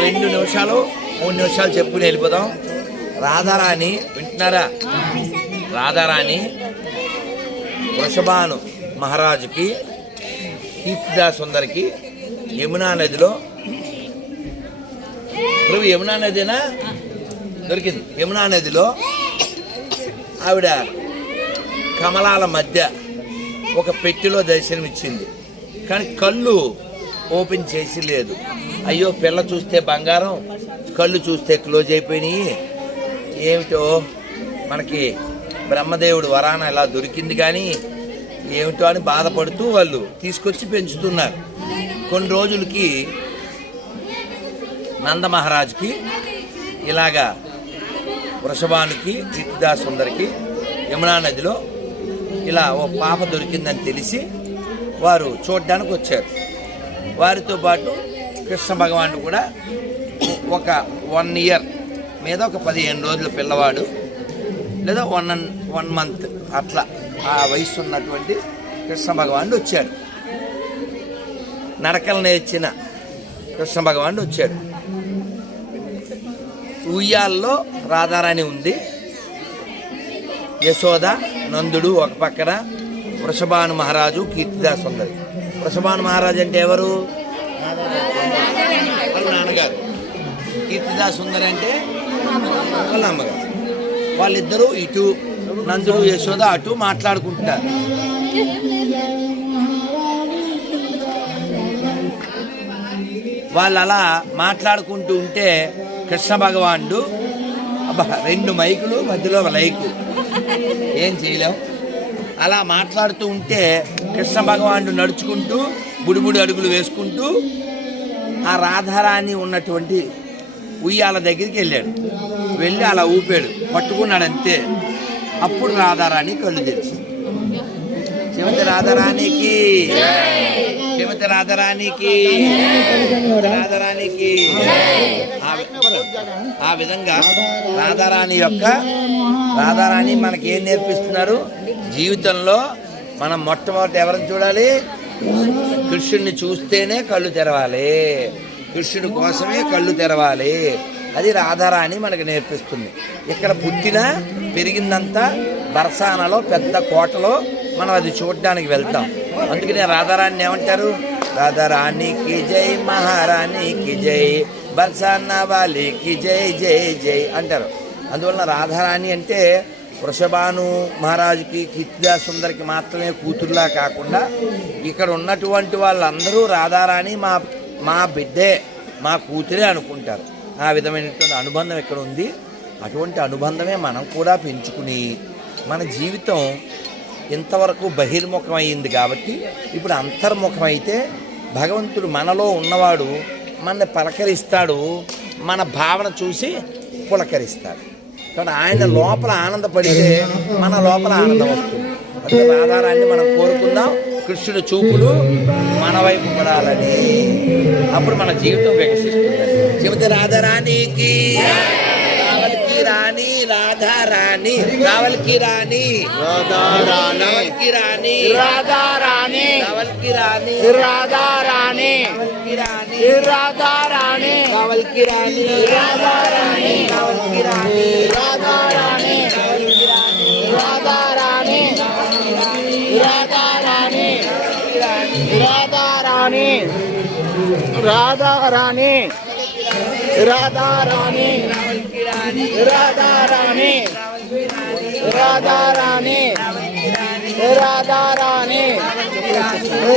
2 నిమిషాలు 3 నిమిషాలు చెప్పుకుని వెళ్ళిపోదాం. రాధారాణి వింటున్నారా? రాధారాణి వృషభాను మహారాజుకి కీర్తిదా సుందరికి యమునా నదిలో, ప్రభు యమునా నదినా దొరికింది. యమునా నదిలో ఆవిడ కమలాల మధ్య ఒక పెట్టెలో దర్శనమిచ్చింది. కానీ కళ్ళు ఓపెన్ చేసి లేదు. అయ్యో, పిల్ల చూస్తే బంగారం, కళ్ళు చూస్తే క్లోజ్ అయిపోయినాయి, ఏమిటో మనకి బ్రహ్మదేవుడు వరాన ఇలా దొరికింది కానీ ఏమిటో అని బాధపడుతూ వాళ్ళు తీసుకొచ్చి పెంచుతున్నారు. కొన్ని రోజులకి నంద మహారాజుకి ఇలాగా వృషభానికి కీర్తిదా సుందరికి యమునా నదిలో ఇలా ఓ పాప దొరికిందని తెలిసి వారు చూడడానికి వచ్చారు. వారితో పాటు కృష్ణ భగవానుడు కూడా ఒక 1 ఇయర్ మీద ఒక 15 రోజుల పిల్లవాడు లేదా 1 మంత్ అట్లా ఆ వయసు ఉన్నటువంటి కృష్ణ భగవానుడు వచ్చాడు. నడకలు నేర్చిన కృష్ణ భగవానుడు వచ్చాడు. ఉయ్యాల్లో రాధారాణి ఉంది. యశోద, నందుడు ఒక పక్కన, వృషభాను మహారాజు, కీర్తిదా సుందరి. వృషభాను మహారాజు అంటే ఎవరు? వాళ్ళ నాన్నగారు. కీర్తిదా సుందరి అంటే వాళ్ళ అమ్మగారు. వాళ్ళిద్దరూ ఇటు, నందుడు యశోద అటు మాట్లాడుకుంటున్నారు. వాళ్ళు అలా మాట్లాడుకుంటూ ఉంటే కృష్ణ భగవానుడు, అబ్బా 2 మైకులు మధ్యలో లైకు, ఏం చేయలేం. అలా మాట్లాడుతూ ఉంటే కృష్ణ భగవానుడు నడుచుకుంటూ బుడిబుడి అడుగులు వేసుకుంటూ ఆ రాధారాణి ఉన్నటువంటి ఉయ్యాల దగ్గరికి వెళ్ళాడు. వెళ్ళి అలా ఊపాడు, పట్టుకున్నాడు అంతే. అప్పుడు రాధారాణి కళ్ళు తెరిచింది. శ్రీమతి రాధారాణికి, శ్రీమతి రాధారాణికి, రాధారాణికి. ఆ విధంగా రాధారాణి మనకి ఏం నేర్పిస్తున్నారు? జీవితంలో మనం మొట్టమొదటి ఎవరిని చూడాలి? కృష్ణుడిని చూస్తేనే కళ్ళు తెరవాలి, కృష్ణుడి కోసమే కళ్ళు తెరవాలి. అది రాధారాణి మనకు నేర్పిస్తుంది. ఇక్కడ పుట్టిన పెరిగిందంతా బర్సానాలో పెద్ద కోటలో మనం అది చూడడానికి వెళ్తాం. అందుకనే రాధారాణి ఏమంటారు? రాధారాణికి జై, మహారాణికి జై, బర్సానా వాలికి జై జై జై అంటారు. అందువలన రాధారాణి అంటే వృషభాను మహారాజుకి కీర్తిదా సుందరికి మాత్రమే కూతురులా కాకుండా ఇక్కడ ఉన్నటువంటి వాళ్ళందరూ రాధారాణి మా బిడ్డే, మా కూతురే అనుకుంటారు. ఆ విధమైనటువంటి అనుబంధం ఇక్కడ ఉంది. అటువంటి అనుబంధమే మనం కూడా పెంచుకుని మన జీవితం ఇంతవరకు బహిర్ముఖమైంది కాబట్టి ఇప్పుడు అంతర్ముఖమైతే భగవంతుడు మనలో ఉన్నవాడు మనని పలకరిస్తాడు, మన భావన చూసి పులకరిస్తాడు. కాబట్టి ఆయన లోపల ఆనందపడితే మన లోపల ఆనందం వస్తుంది. అందుకే రాధారాన్ని మనం కోరుకుందాం, కృష్ణుడి చూపులు మన వైపు పడాలని. అప్పుడు మన జీవితం వికసిస్తుంది. శ్రీమతి రాధారాణికి, రావల్కి రాణి, రాధారాణి, రావల్కి రాణి, రావల్కి రాణి, రాధారాణి, రావల్కి రాణి, రాధారాణి, రాధారాణి, రావల్కి రాణి, రాధారాణి, రావల్కి రాణి, రాధారాణి, రాధారాణి, రాధారాణి, రాధారాణి, రాధారాణి, రాధారాణి, రాధారాణి, రాధారాణి, రాధారాణి,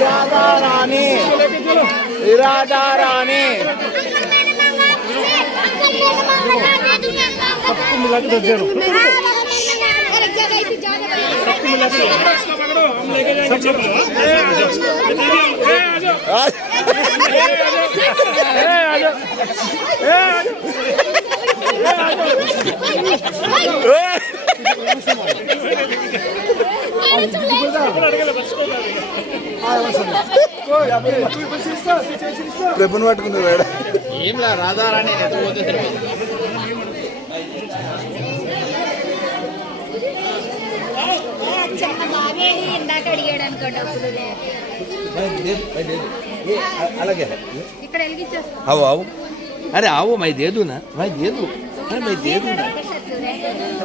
రాధారాణి, రాధారాణి. ప్రభుని పట్టుకున్నాడు. ఏంలా రాధారాణి అలాగే అవు अरे आओ, मैं दे दूँ ना, मैं दे दूँ, अरे मैं दे दूँ ना,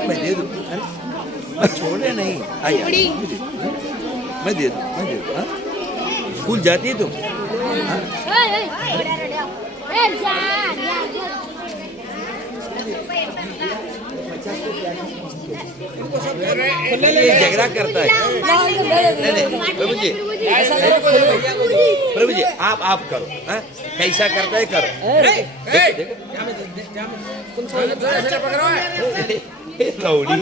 मैं दे दूँ, अरे मैं छोड़े नहीं, आइए मैं दे दूँ, मैं दे दूँ। हाँ? स्कूल जाती है तुम? हाँ? ये झगड़ा करता है। नहीं नहीं प्रभु जी, प्रभु जी आप करो। हाँ? कैसा करता है करो। रौड़ी